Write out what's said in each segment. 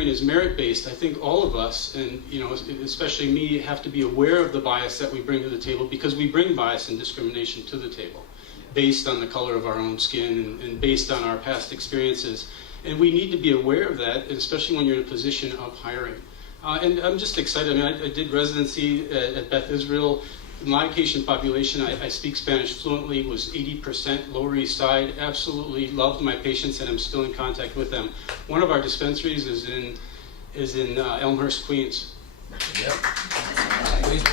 hiring is merit-based, I think all of us, and especially me, have to be aware of the bias that we bring to the table, because we bring bias and discrimination to the table based on the color of our own skin and based on our past experiences. And we need to be aware of that, especially when you're in a position of hiring. And I'm just excited. I mean, I did residency at Beth Israel. My patient population, I speak Spanish fluently, was 80% Lower East Side. Absolutely loved my patients, and I'm still in contact with them. One of our dispensaries is in Elmhurst, Queens. Yep.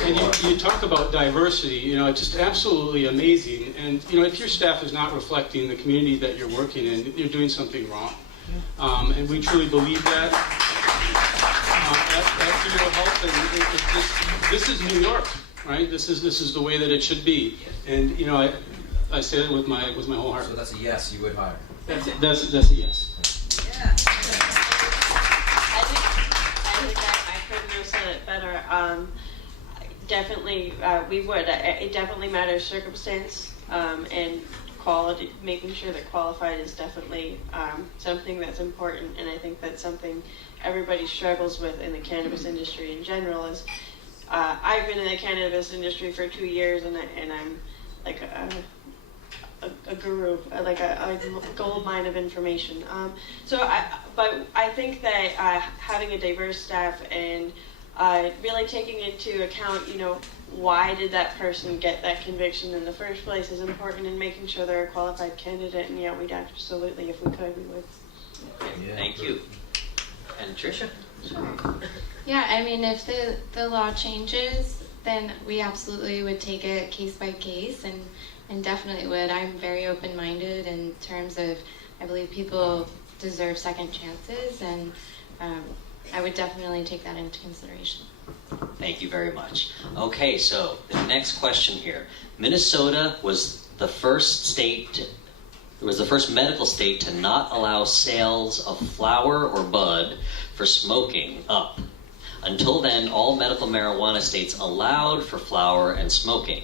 And you talk about diversity, it's just absolutely amazing. And if your staff is not reflecting the community that you're working in, you're doing something wrong. And we truly believe that. That's Hero Health, and this is New York. Right? This is the way that it should be, and I say it with my whole heart. So that's a yes. You would hire. That's a yes. Yeah. I think I couldn't have said it better. Definitely, we would. It definitely matters circumstance and quality. Making sure that qualified is definitely something that's important, and I think that's something everybody struggles with in the cannabis industry in general. Is I've been in the cannabis industry for 2 years, and I'm like a guru, like a gold mine of information. But I think that having a diverse staff and really taking into account, why did that person get that conviction in the first place is important in making sure they're a qualified candidate. And yeah, we'd absolutely, if we could, we would. Okay, thank you. And Tricia? Yeah, I mean, if the law changes, then we absolutely would take it case by case, and definitely would. I'm very open-minded in terms of, I believe people deserve second chances, and I would definitely take that into consideration. Thank you very much. Okay, so the next question here. Minnesota was the first medical state to not allow sales of flower or bud for smoking up. Until then, all medical marijuana states allowed for flower and smoking.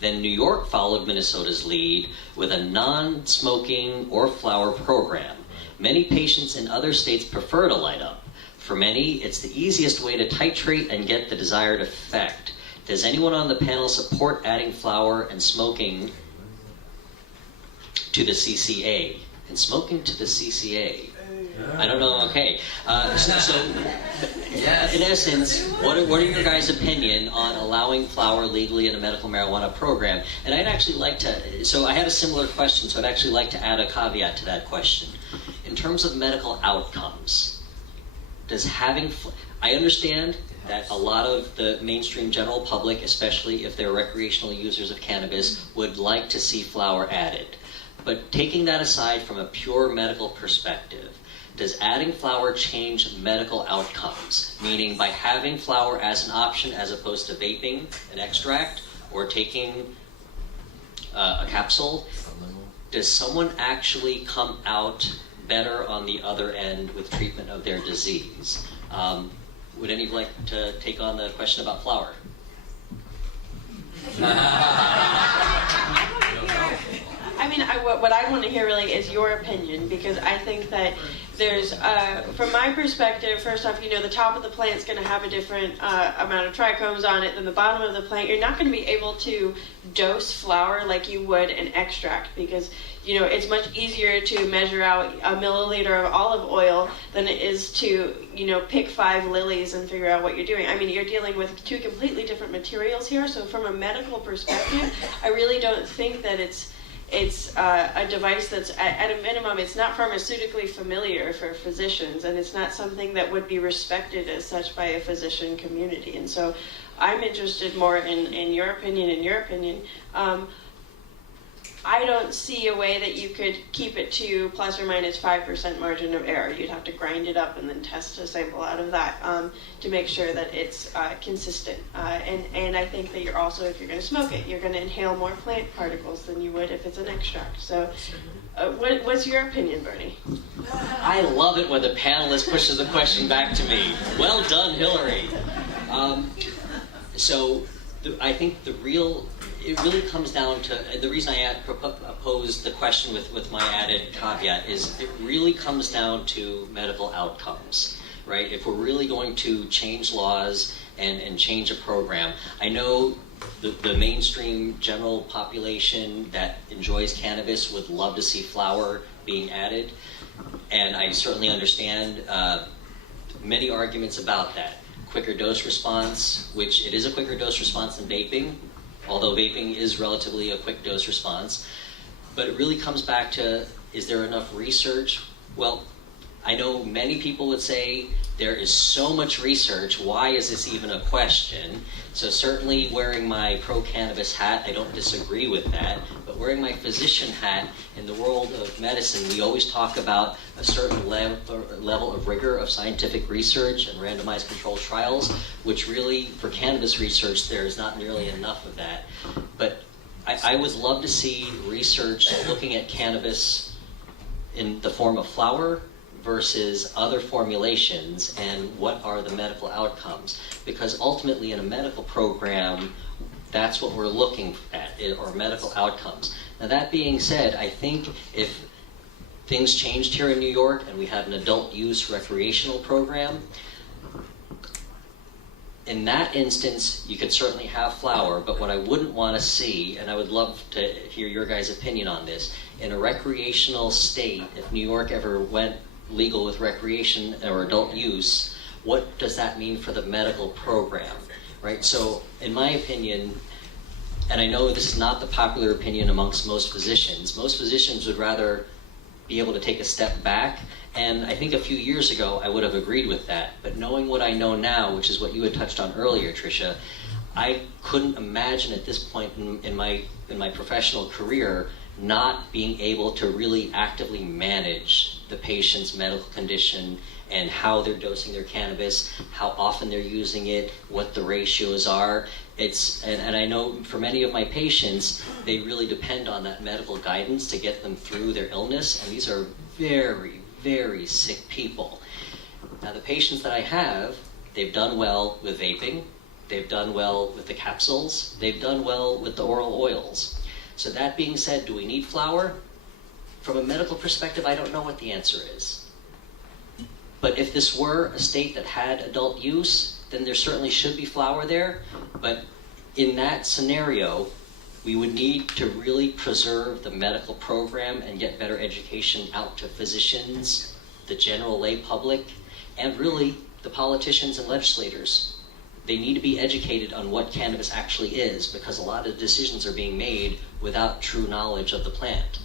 Then New York followed Minnesota's lead with a non-smoking or flower program. Many patients in other states prefer to light up. For many, it's the easiest way to titrate and get the desired effect. Does anyone on the panel support adding flower and smoking to the CCA? And smoking to the CCA? I don't know. Okay. So in essence, what are your guys' opinion on allowing flower legally in a medical marijuana program? And I'd actually like to. So I had a similar question. So I'd actually like to add a caveat to that question. In terms of medical outcomes, does having I understand that a lot of the mainstream general public, especially if they're recreational users of cannabis, would like to see flower added. But taking that aside from a pure medical perspective, does adding flower change medical outcomes? Meaning by having flower as an option as opposed to vaping an extract or taking a capsule, does someone actually come out better on the other end with treatment of their disease? Would any of you like to take on the question about flower? I mean, what I want to hear really is your opinion, because I think that there's, from my perspective, first off, the top of the plant is going to have a different amount of trichomes on it than the bottom of the plant. You're not going to be able to dose flower like you would an extract, because it's much easier to measure out a milliliter of olive oil than it is to pick 5 lilies and figure out what you're doing. I mean, you're dealing with 2 completely different materials here. So from a medical perspective, I really don't think that it's a device that's, at a minimum, it's not pharmaceutically familiar for physicians, and it's not something that would be respected as such by a physician community. And so I'm interested more in your opinion. I don't see a way that you could keep it to plus or minus 5% margin of error. You'd have to grind it up and then test a sample out of that to make sure that it's consistent. And I think that you're also, if you're going to smoke it, you're going to inhale more plant particles than you would if it's an extract. So what's your opinion, Bernie? I love it when the panelist pushes the question back to me. Well done, Hillary. I think it really comes down to, the reason I posed the question with my added caveat is it really comes down to medical outcomes. right? If we're really going to change laws and change a program, I know the mainstream general population that enjoys cannabis would love to see flower being added, and I certainly understand many arguments about that. Quicker dose response, which it is a quicker dose response than vaping, although vaping is relatively a quick dose response. But it really comes back to, is there enough research? Well, I know many people would say there is so much research, why is this even a question? So certainly wearing my pro-cannabis hat, I don't disagree with that, but wearing my physician hat, in the world of medicine, we always talk about a certain level of rigor of scientific research and randomized controlled trials, which really, for cannabis research, there is not nearly enough of that. But I would love to see research looking at cannabis in the form of flower versus other formulations, and what are the medical outcomes. Because ultimately in a medical program, that's what we're looking at, or medical outcomes. Now that being said, I think if things changed here in New York and we had an adult use recreational program, in that instance, you could certainly have flower, but what I wouldn't want to see, and I would love to hear your guys' opinion on this, in a recreational state, if New York ever went legal with recreation or adult use, what does that mean for the medical program, right? So in my opinion, and I know this is not the popular opinion amongst most physicians would rather be able to take a step back, and I think a few years ago I would have agreed with that, but knowing what I know now, which is what you had touched on earlier, Tricia, I couldn't imagine at this point in my professional career not being able to really actively manage the patient's medical condition and how they're dosing their cannabis, how often they're using it, what the ratios are. And I know for many of my patients, they really depend on that medical guidance to get them through their illness, and these are very, very sick people. Now the patients that I have, they've done well with vaping, they've done well with the capsules, they've done well with the oral oils. So that being said, do we need flower? From a medical perspective, I don't know what the answer is. But if this were a state that had adult use, then there certainly should be flower there. But in that scenario, we would need to really preserve the medical program and get better education out to physicians, the general lay public, and really the politicians and legislators. They need to be educated on what cannabis actually is, because a lot of decisions are being made without true knowledge of the plant.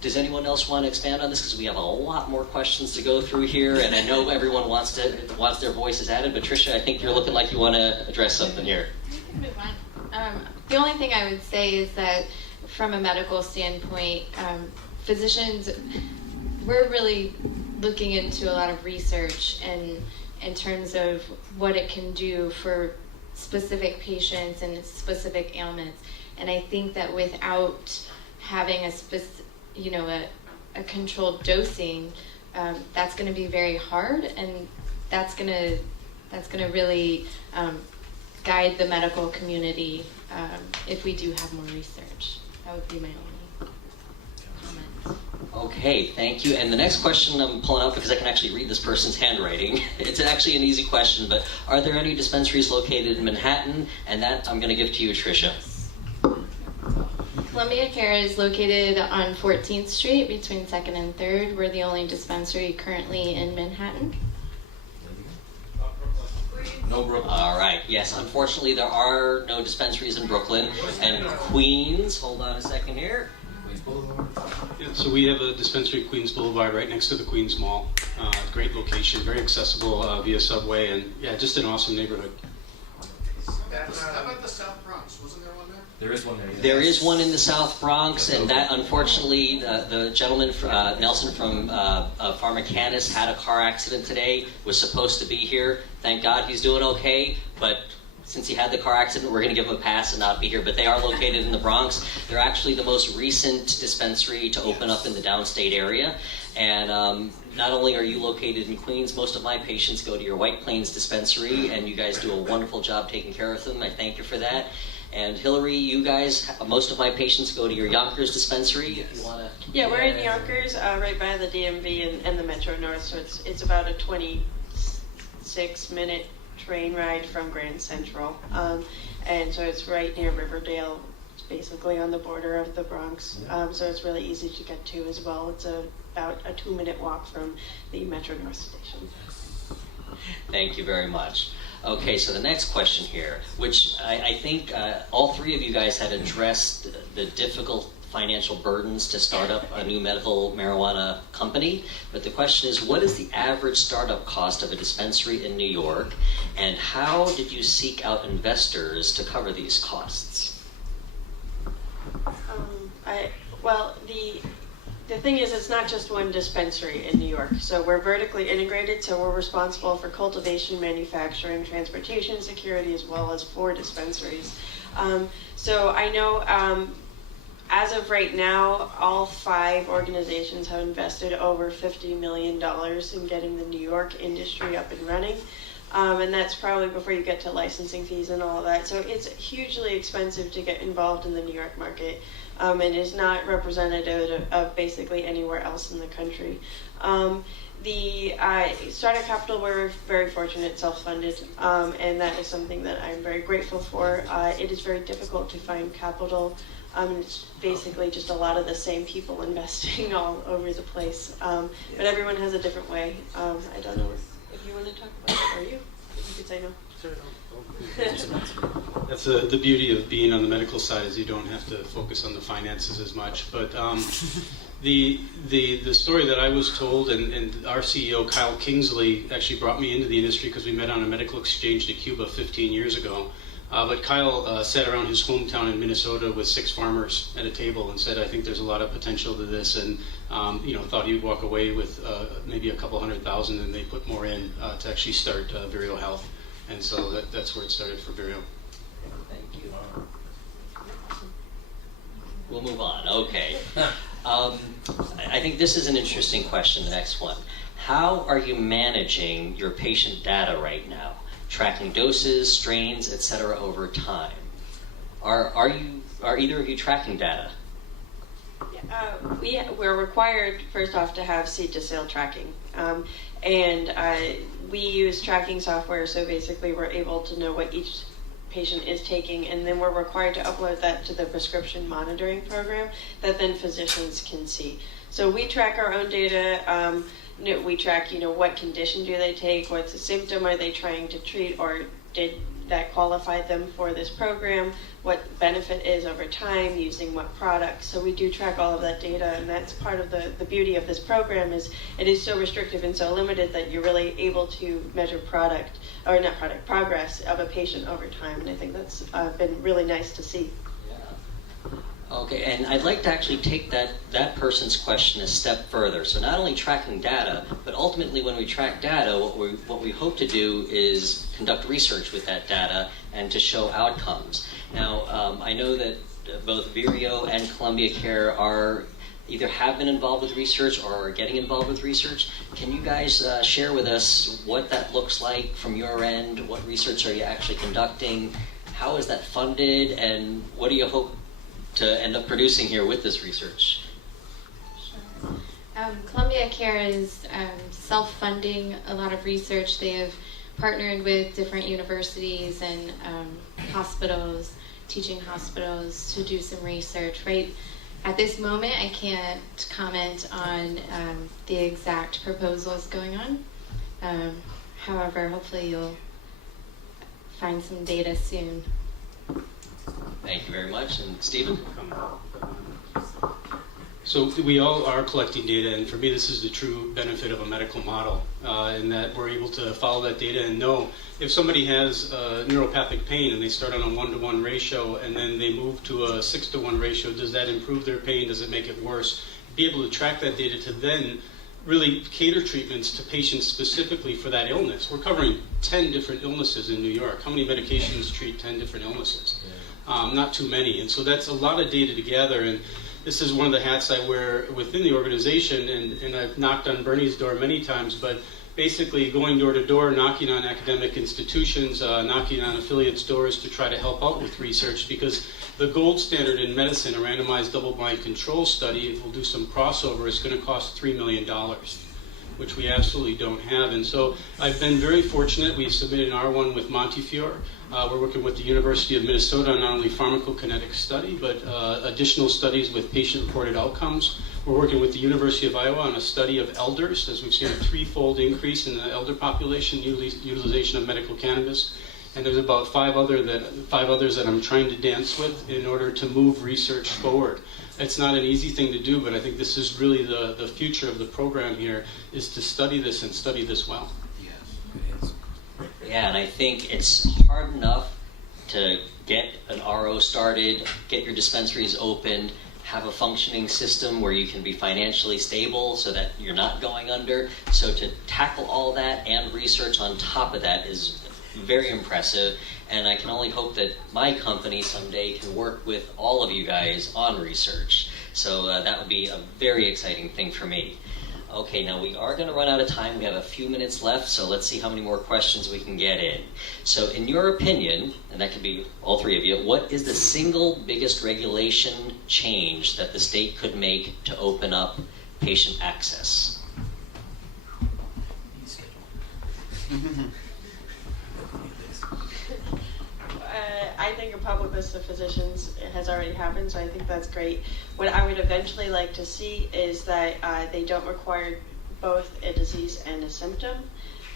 Does anyone else want to expand on this? Because we have a lot more questions to go through here, and I know everyone wants their voices added, but Tricia, I think you're looking like you want to address something here. We can move on. The only thing I would say is that from a medical standpoint, physicians, we're really looking into a lot of research and in terms of what it can do for specific patients and specific ailments. And I think that without having a controlled dosing, that's going to be very hard, and that's going to really guide the medical community if we do have more research. That would be my only comment. Okay, thank you. And the next question I'm pulling up because I can actually read this person's handwriting. It's actually an easy question, but are there any dispensaries located in Manhattan? And that I'm going to give to you, Tricia. Columbia Care is located on 14th Street between 2nd and 3rd. We're the only dispensary currently in Manhattan. No Brooklyn. All right. Yes, unfortunately there are no dispensaries in Brooklyn. And Queens, hold on a second here. Yeah, so we have a dispensary at Queens Boulevard right next to the Queens Mall. Great location, very accessible via subway, and yeah, just an awesome neighborhood. How about the South Bronx? Wasn't there one there? There is one there. There is one in the South Bronx, and that unfortunately, the gentleman, Nelson from Pharmacanis, had a car accident today, was supposed to be here. Thank God he's doing okay, but since he had the car accident, we're going to give him a pass and not be here. But they are located in the Bronx. They're actually the most recent dispensary to open up in the downstate area. And not only are you located in Queens, most of my patients go to your White Plains dispensary, and you guys do a wonderful job taking care of them. I thank you for that. And Hillary, you guys, most of my patients go to your Yonkers dispensary. If you want to. Yeah, we're in Yonkers, right by the DMV and the Metro North, so it's about a 26-minute train ride from Grand Central, and so it's right near Riverdale. It's basically on the border of the Bronx, so it's really easy to get to as well. It's about a 2-minute walk from the Metro North station. Thank you very much. Okay, so the next question here, which I think all three of you guys had addressed the difficult financial burdens to start up a new medical marijuana company, but the question is, what is the average startup cost of a dispensary in New York, and how did you seek out investors to cover these costs? The thing is, it's not just one dispensary in New York. So we're vertically integrated, so we're responsible for cultivation, manufacturing, transportation security, as well as 4 dispensaries. So I know as of right now, all 5 organizations have invested over $50 million in getting the New York industry up and running. And that's probably before you get to licensing fees and all of that. So it's hugely expensive to get involved in the New York market, and is not representative of basically anywhere else in the country. The startup capital, we're very fortunate, self-funded, and that is something that I'm very grateful for. It is very difficult to find capital. It's basically just a lot of the same people investing all over the place. But everyone has a different way. I don't know if you want to talk about it, or you could say no. That's the beauty of being on the medical side, is you don't have to focus on the finances as much. But the story that I was told, and our CEO Kyle Kingsley actually brought me into the industry because we met on a medical exchange to Cuba 15 years ago. But Kyle sat around his hometown in Minnesota with 6 farmers at a table and said, I think there's a lot of potential to this, and thought he would walk away with maybe a couple $100,000, and they put more in to actually start Vireo Health. And so that's where it started for Vireo. Thank you. We'll move on. Okay. I think this is an interesting question, the next one. How are you managing your patient data right now? Tracking doses, strains, etc. over time. Are either of you tracking data? We're required, first off, to have seed to sale tracking. And we use tracking software, so basically we're able to know what each patient is taking, and then we're required to upload that to the prescription monitoring program that then physicians can see. So we track our own data. We track, what condition do they take, what's the symptom are they trying to treat, or did that qualify them for this program, what benefit is over time, using what products. So we do track all of that data, and that's part of the beauty of this program, is it is so restrictive and so limited that you're really able to measure progress of a patient over time, and I think that's been really nice to see. Okay, and I'd like to actually take that person's question a step further. So not only tracking data, but ultimately when we track data, what we hope to do is conduct research with that data and to show outcomes. Now, I know that both Vireo and Columbia Care either have been involved with research or are getting involved with research. Can you guys share with us what that looks like from your end? What research are you actually conducting? How is that funded? And what do you hope to end up producing here with this research? Sure. Columbia Care is self-funding a lot of research. They have partnered with different universities and hospitals, teaching hospitals, to do some research. Right at this moment, I can't comment on the exact proposals going on. However, hopefully you'll find some data soon. Thank you very much. And Stephen? So we all are collecting data, and for me this is the true benefit of a medical model, in that we're able to follow that data and know if somebody has neuropathic pain and they start on a 1-to-1 ratio and then they move to a 6-to-1 ratio, does that improve their pain? Does it make it worse? Be able to track that data to then really cater treatments to patients specifically for that illness. We're covering 10 different illnesses in New York. How many medications treat 10 different illnesses? Not too many, and so that's a lot of data to gather. And this is one of the hats I wear within the organization, and I've knocked on Bernie's door many times, but basically going door to door, knocking on academic institutions, knocking on affiliates' doors to try to help out with research, because the gold standard in medicine, a randomized double-blind control study, if we'll do some crossover, is going to cost $3 million, which we absolutely don't have. And so I've been very fortunate. We've submitted an R1 with Montefiore. We're working with the University of Minnesota on not only pharmacokinetic study, but additional studies with patient-reported outcomes. We're working with the University of Iowa on a study of elders, as we've seen a threefold increase in the elder population utilization of medical cannabis. And there's about five others that I'm trying to dance with in order to move research forward. It's not an easy thing to do, but I think this is really the future of the program here, is to study this and study this well. Yeah, and I think it's hard enough to get an RO started, get your dispensaries opened, have a functioning system where you can be financially stable so that you're not going under. So to tackle all that and research on top of that is very impressive, and I can only hope that my company someday can work with all of you guys on research. So that would be a very exciting thing for me. Okay, now we are going to run out of time. We have a few minutes left, so let's see how many more questions we can get in. So in your opinion, and that could be all three of you, what is the single biggest regulation change that the state could make to open up patient access? I think a public list of physicians has already happened, so I think that's great. What I would eventually like to see is that they don't require both a disease and a symptom.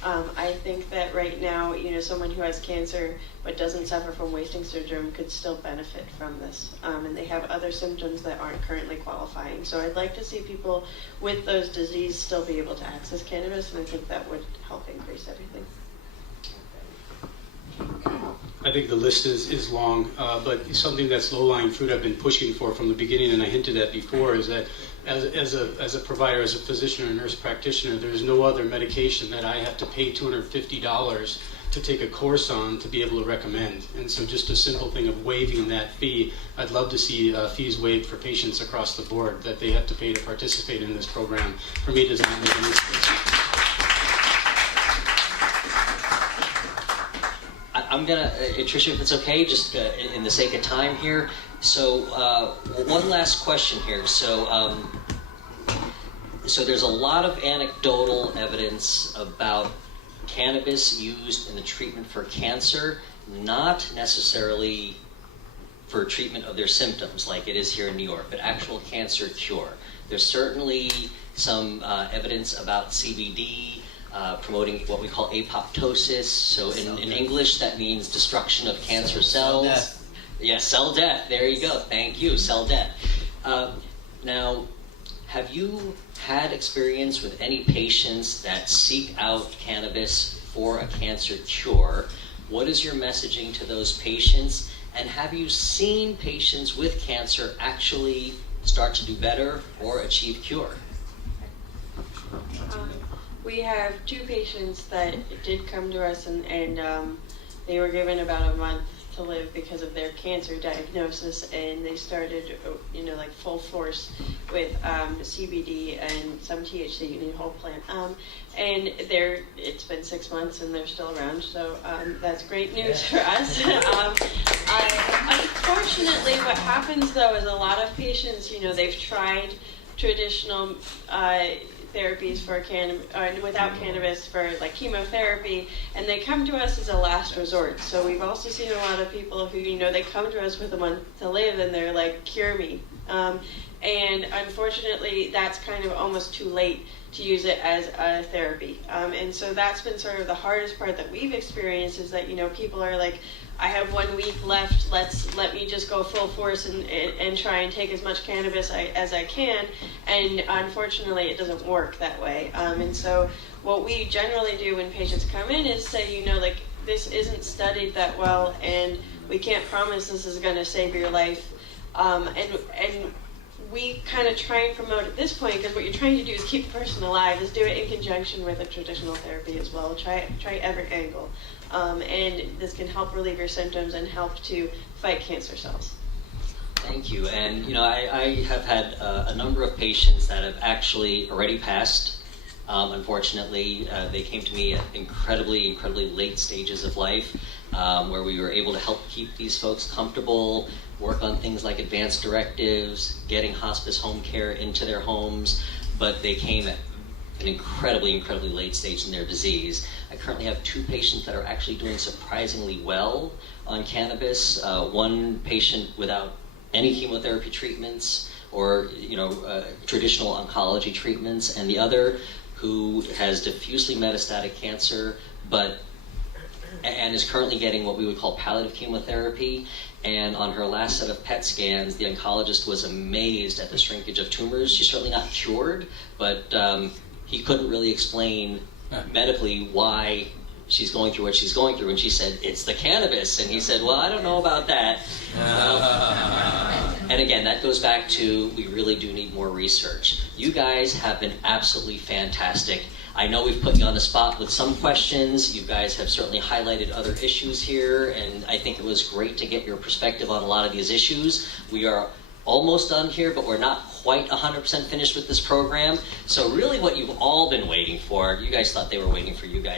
I think that right now, someone who has cancer but doesn't suffer from wasting syndrome could still benefit from this. And they have other symptoms that aren't currently qualifying. So I'd like to see people with those diseases still be able to access cannabis, and I think that would help increase everything. I think the list is long, but something that's low-lying fruit I've been pushing for from the beginning, and I hinted at before, is that as a provider, as a physician or nurse practitioner, there's no other medication that I have to pay $250 to take a course on to be able to recommend. And so just a simple thing of waiving that fee, I'd love to see fees waived for patients across the board that they have to pay to participate in this program. For me, it does not make any sense. I'm gonna, Tricia, if it's okay, just in the sake of time here. So one last question here. So there's a lot of anecdotal evidence about cannabis used in the treatment for cancer, not necessarily for treatment of their symptoms like it is here in New York, but actual cancer cure. There's certainly some evidence about CBD, promoting what we call apoptosis. So in English, that means destruction of cancer cells. Cell death. Yeah, cell death. There you go. Thank you. Cell death. Now, have you had experience with any patients that seek out cannabis for a cancer cure? What is your messaging to those patients? And have you seen patients with cancer actually start to do better or achieve cure? We have two patients that did come to us, and they were given about a month to live because of their cancer diagnosis, and they started, like full force with CBD and some THC, you need whole plant. And it's been 6 months and they're still around, so that's great news for us. Unfortunately, what happens though is a lot of patients, they've tried traditional therapies for without cannabis for like chemotherapy, and they come to us as a last resort. So we've also seen a lot of people who, they come to us with a month to live and they're like, cure me. And unfortunately, that's kind of almost too late to use it as a therapy. And so that's been sort of the hardest part that we've experienced, is that, people are like, I have 1 week left, let me just go full force and try and take as much cannabis as I can, and unfortunately it doesn't work that way. And so what we generally do when patients come in is say, this isn't studied that well, and we can't promise this is going to save your life. And we kind of try and promote at this point, because what you're trying to do is keep the person alive, is do it in conjunction with a traditional therapy as well. Try every angle. And this can help relieve your symptoms and help to fight cancer cells. Thank you. And I have had a number of patients that have actually already passed. Unfortunately, they came to me at incredibly late stages of life, where we were able to help keep these folks comfortable, work on things like advanced directives, getting hospice home care into their homes, but they came at an incredibly late stage in their disease. I currently have 2 patients that are actually doing surprisingly well on cannabis. One patient without any chemotherapy treatments or traditional oncology treatments, and the other who has diffusely metastatic cancer, and is currently getting what we would call palliative chemotherapy. And on her last set of PET scans, the oncologist was amazed at the shrinkage of tumors. She's certainly not cured, but he couldn't really explain medically why she's going through what she's going through. And she said, it's the cannabis. And he said, well, I don't know about that. And again, that goes back to, we really do need more research. You guys have been absolutely fantastic. I know we've put you on the spot with some questions. You guys have certainly highlighted other issues here, and I think it was great to get your perspective on a lot of these issues. We are almost done here, but we're not quite 100% finished with this program. So really what you've all been waiting for, you guys thought they were waiting for you guys.